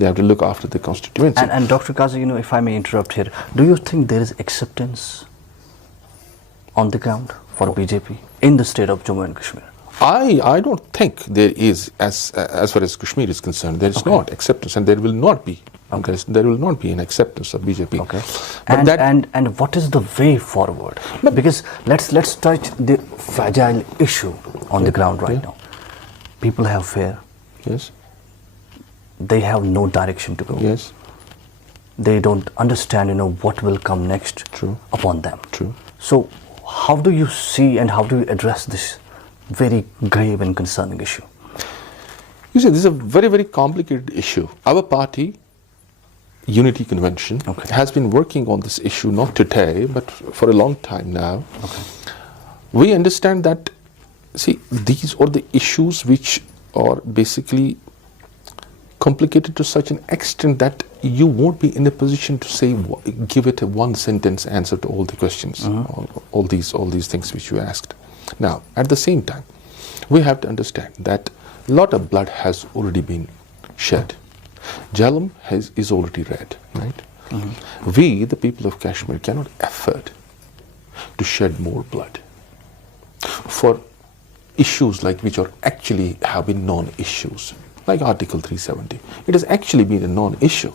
They have to look after the constituency. And Dr. Qazi, if I may interrupt here, do you think there is acceptance on the ground for BJP in the state of Jammu and Kashmir? I don't think there is, as far as Kashmir is concerned, there is not acceptance, and there will not be. Okay. There will not be an acceptance of BJP. Okay. And what is the way forward? Because let's touch the fragile issue on the ground right now. People have fear. Yes. They have no direction to go. Yes. They don't understand, what will come next upon them. True. So how do you see and how do you address this very grave and concerning issue? You see, this is a very, very complicated issue. Our party, Unity Convention, has been working on this issue not today, but for a long time now. Okay. We understand that, see, these are the issues which are basically complicated to such an extent that you won't be in a position to say, give it a one sentence answer to all the questions, all these things which you asked. Now, at the same time, we have to understand that a lot of blood has already been shed. Jhelum is already red, right? We, the people of Kashmir, cannot afford to shed more blood for issues like which are actually have been non-issues, like Article 370. It has actually been a non-issue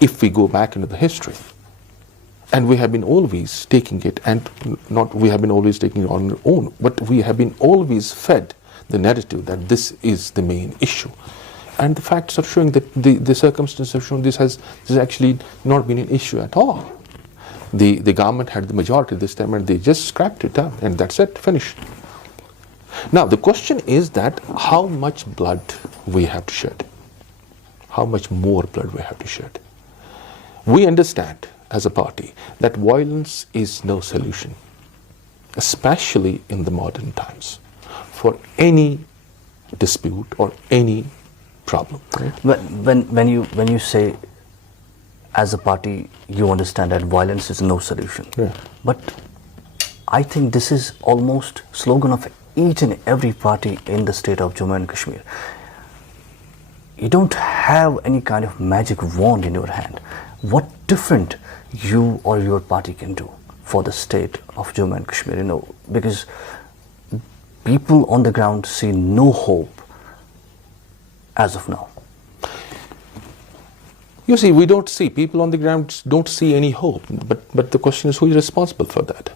if we go back into the history. And we have been always taking it, and not we have been always taking it on our own, but we have been always fed the narrative that this is the main issue. And the facts are showing that the circumstances have shown this has actually not been an issue at all. The government had the majority this time and they just scrapped it down and that's it, finished. Now the question is that how much blood we have to shed? How much more blood we have to shed? We understand as a party that violence is no solution, especially in the modern times, for any dispute or any problem. Right? When you say as a party you understand that violence is no solution, but I think this is almost slogan of each and every party in the state of Jammu and Kashmir. You don't have any kind of magic wand in your hand. What different you or your party can do for the state of Jammu and Kashmir, because people on the ground see no hope as of now. You see, we don't see, people on the ground don't see any hope, but the question is who is responsible for that?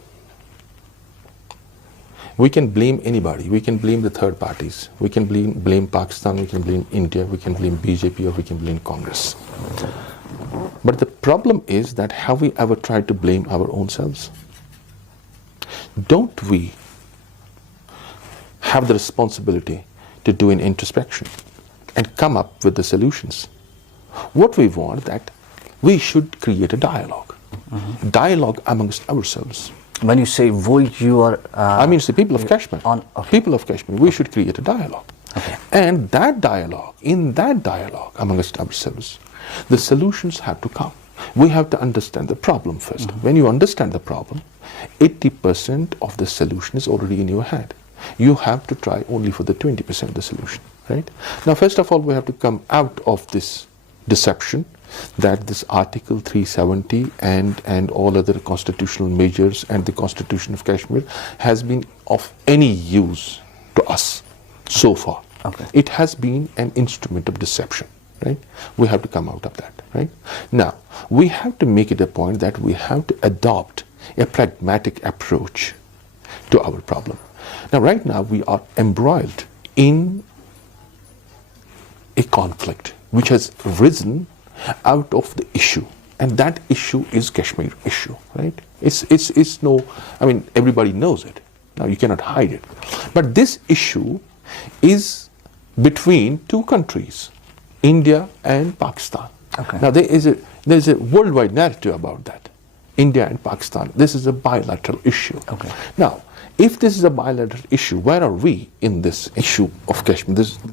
We can blame anybody, we can blame the third parties, we can blame Pakistan, we can blame India, we can blame BJP, or we can blame Congress. But the problem is that have we ever tried to blame our own selves? Don't we have the responsibility to do an introspection and come up with the solutions? What we want that we should create a dialogue, dialogue amongst ourselves. When you say we, you are... I mean, it's the people of Kashmir. People of Kashmir, we should create a dialogue. And that dialogue, in that dialogue amongst ourselves, the solutions have to come. We have to understand the problem first. When you understand the problem, 80% of the solution is already in your hand. You have to try only for the 20% of the solution, right? Now, first of all, we have to come out of this deception that this Article 370 and all other constitutional measures and the Constitution of Kashmir has been of any use to us so far. It has been an instrument of deception, right? We have to come out of that, right? Now, we have to make it a point that we have to adopt a pragmatic approach to our problem. Now, right now, we are embroiled in a conflict which has risen out of the issue, and that issue is Kashmir issue, right? It's no, I mean, everybody knows it. Now you cannot hide it. But this issue is between two countries, India and Pakistan. Now there is a worldwide narrative about that. India and Pakistan. This is a bilateral issue. Now, if this is a bilateral issue, where are we in this issue of Kashmir?